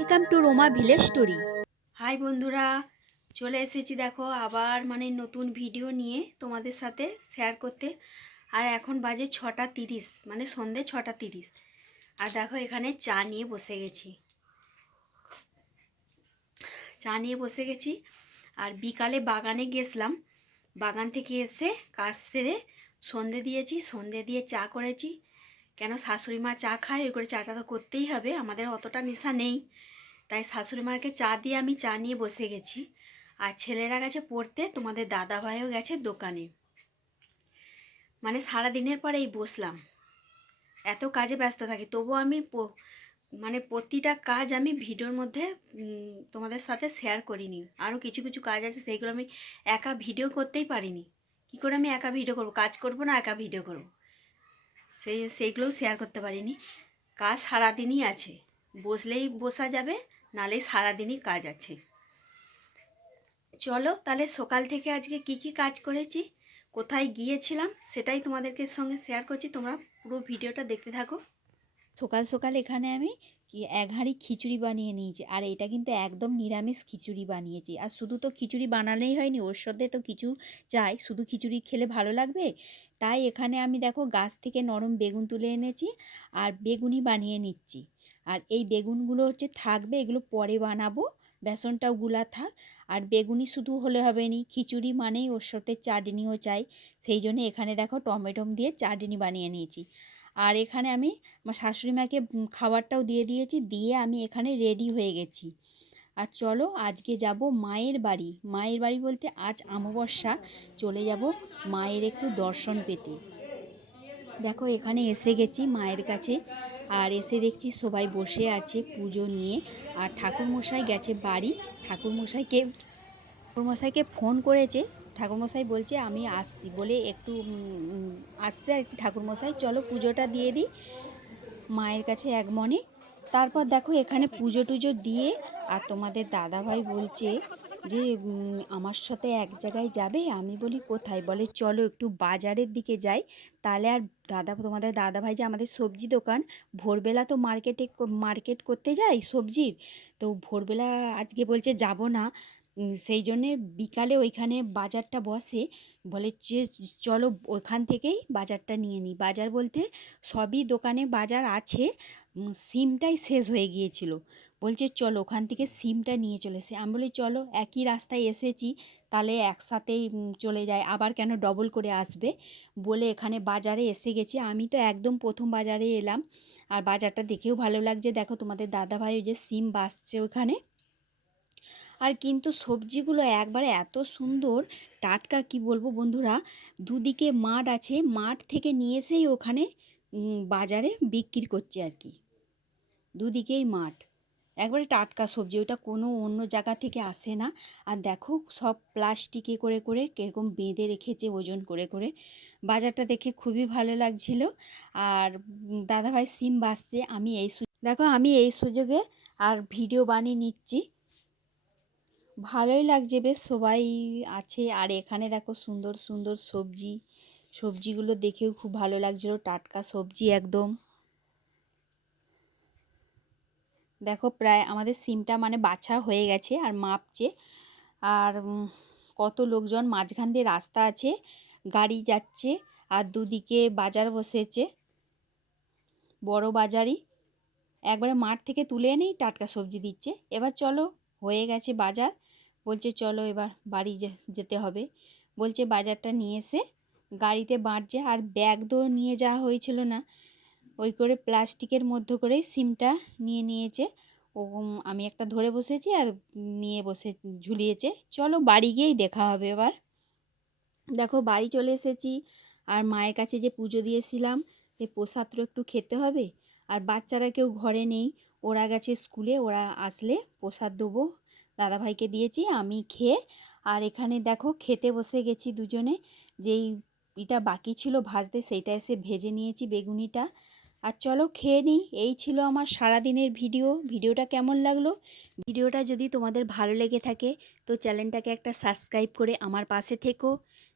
Welcome to Roma village story hi বন্ধুরা, চলে এসেছি দেখো আবার মানে নতুন ভিডিও নিয়ে তোমাদের সাথে শেয়ার করতে। আর এখন বাজে ছটা তিরিশ মানে সন্ধে ছটা তিরিশ। আর দেখো এখানে চা নিয়ে বসে গেছি। চা নিয়ে বসে গেছি। আর বিকালে বাগানে গেছিলাম। বাগান থেকে এসে কাজ সেরে সন্ধে দিয়েছি, সন্ধে দিয়ে চা করেছি। কেন শাশুড়ি মা চা খায়? ওই করে চাটা তো করতেই হবে, আমাদের অতটা নেশা নেই। তাই শাশুড়ি মাকে চা দিয়ে আমি চা নিয়ে বসে গেছি। আর ছেলেরা গেছে পড়তে, তোমাদের দাদা ভাইও গেছে দোকানে। মানে সারা দিনের পরে এই বসলাম। এত কাজে ব্যস্ত থাকি, তবুও আমি মানে প্রতিটা কাজ আমি ভিডিওর মধ্যে তোমাদের সাথে শেয়ার করিনি। আরও কিছু কিছু কাজ আছে, সেইগুলো আমি একা ভিডিও করতেই পারিনি। কী করে আমি একা ভিডিও করব? কাজ করব না একা ভিডিও করব? সেই, সেইগুলোও শেয়ার করতে পারিনি। কাজ সারাদিনই আছে। বসলেই বসা যাবে, নালে সারাদিনই কাজ আছে। চলো তাহলে সকাল থেকে আজকে কি কি কাজ করেছি, কোথায় গিয়েছিলাম, সেটাই তোমাদেরকে সঙ্গে শেয়ার করছি। তোমরা পুরো ভিডিওটা দেখতে থাকো। সকাল সকাল এখানে আমি কি এক হাঁড়ি খিচুড়ি বানিয়ে নিয়েছি। আর এটা কিন্তু একদম নিরামিষ খিচুড়ি বানিয়েছি। আর শুধু তো খিচুড়ি বানালেই হয়নি, ওর সাথে তো কিছু চাই। শুধু খিচুড়ি খেলে ভালো লাগবে? তাই এখানে আমি দেখো গাছ থেকে নরম বেগুন তুলে এনেছি আর বেগুনি বানিয়ে নিচ্ছি। আর এই বেগুনগুলো হচ্ছে থাকবে, এগুলো পরে বানাবো। বেসনটাও গুলা থাক। আর বেগুনি শুধু হলে হবে নি, খিচুড়ি মানেই ওর সাথে চাটনিও চাই। সেই জন্য এখানে দেখো টমেটোম দিয়ে চাটনি বানিয়ে নিয়েছি। আর এখানে আমি আমার শাশুড়ি মাকে খাবারটাও দিয়ে দিয়েছি, দিয়ে আমি এখানে রেডি হয়ে গেছি। আর চলো আজকে যাব মায়ের বাড়ি। মায়ের বাড়ি বলতে আজ অমাবস্যা, চলে যাব মায়ের একটু দর্শন পেতে। দেখো এখানে এসে গেছি মায়ের কাছে, আর এসে দেখছি সবাই বসে আছে পুজো নিয়ে। আর ঠাকুরমশাই গেছে বাড়ি। ঠাকুরমশাইকে ঠাকুরমশাইকে ফোন করেছে। ঠাকুরমশাই বলছে, আমি আসছি। বলে একটু আসছে আর কি ঠাকুরমশাই। চলো পুজোটা দিয়ে দিই। মায়ের কাছে এক মনে তারপর দেখো এখানে পুজো টুজো দিয়ে আর তোমাদের দাদাভাই বলছে যে আমার সাথে এক জায়গায় যাবে? আমি বলি, কোথায়? বলে, চলো একটু বাজারের দিকে যাই। তাহলে আর দাদা, তোমাদের দাদাভাই যে আমাদের সবজি দোকান, ভোরবেলা তো মার্কেটে, মার্কেট করতে যাই সবজির? তো ভোরবেলা আজকে বলছে, যাব না। সেই জন্যে বিকালে ওইখানে বাজারটা বসে বলে যে, চলো ওখান থেকেই বাজারটা নিয়ে নিই বাজার বলতে সবই দোকানে বাজার আছে সিমটাই শেষ হয়ে গিয়েছিল। বলছে, চলো ওখান থেকে সিমটা নিয়ে চলে এসে। আমি বলি, চলো, একই রাস্তায় এসেছি, তাহলে একসাথেই চলে যায় আবার কেন ডবল করে আসবে? বলে এখানে বাজারে এসে গেছি। আমি তো একদম প্রথম বাজারে এলাম, আর বাজারটা দেখেও ভালো লাগছে। দেখো তোমাদের দাদাভাই ওই যে সিম বাসছে ওখানে। আর কিন্তু সবজিগুলো একবারে এত সুন্দর, টাটকা কি বলব বন্ধুরা? দুদিকে মাঠ আছে, মাঠ থেকে নিয়ে এসেই ওখানে বাজারে বিক্রি করছে আর কি। দুদিকেই মাঠ। একবারে টাটকা সবজি, ওটা কোনো অন্য জায়গা থেকে আসে না। আর দেখো, সব প্লাস্টিকে করে করে কীরকম বেঁধে রেখেছে ওজন করে করে। বাজারটা দেখে খুবই ভালো লাগছিল। আর দাদাভাই সিম বাসছে আমি এই দেখো, আমি এই সুযোগে আর ভিডিও বানিয়ে নিচ্ছি। ভালোই লাগছে বেশ, সবাই আছে। আর এখানে দেখো সুন্দর সুন্দর সবজি, সবজিগুলো দেখেও খুব ভালো লাগছিল, টাটকা সবজি একদম। দেখো প্রায় আমাদের সিমটা মানে বাছা হয়ে গেছে আর মাপছে। আর কত লোকজন মাঝখান দিয়ে রাস্তা আছে, গাড়ি যাচ্ছে আর দুদিকে বাজার বসেছে। বড় বাজারই। একবারে মাঠ থেকে তুলে এনেই টাটকা সবজি দিচ্ছে। এবার চলো, হয়ে গেছে বাজার। বলছে, চলো এবার বাড়ি যেতে হবে। বলছে, বাজারটা নিয়ে এসে গাড়িতে বাঁটছে আর ব্যাগ তো নিয়ে যাওয়া হয়েছিল না। ওই করে প্লাস্টিকের মধ্যে করেই সিমটা নিয়ে নিয়েছে। ও আমি একটা ধরে বসেছি আর নিয়ে বসে, ঝুলিয়েছে। চলো বাড়ি গিয়েই দেখা হবে এবার। দেখো, বাড়ি চলে এসেছি আর মায়ের কাছে যে পুজো দিয়েছিলাম সেই প্রসাদটা একটু খেতে হবে। আর বাচ্চারা কেউ ঘরে নেই, ওরা গেছে স্কুলে, ওরা আসলে প্রসাদ দেবো দাদাভাইকে দিয়েছি, আমি খেয়ে, আর এখানে দেখো খেতে বসে গেছি দুজনে। যেই এটা বাকি ছিল ভাজতে, সেইটা এসে ভেজে নিয়েছি বেগুনিটা। আর চলো খেয়ে নিই, এই ছিল আমার সারাদিনের ভিডিও। ভিডিওটা কেমন লাগল? ভিডিওটা যদি তোমাদের ভালো লেগে থাকে, তো চ্যানেলটাকে একটা সাবস্ক্রাইব করে আমার পাশে থেকো।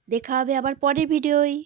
দেখা হবে আবার পরের ভিডিওয়।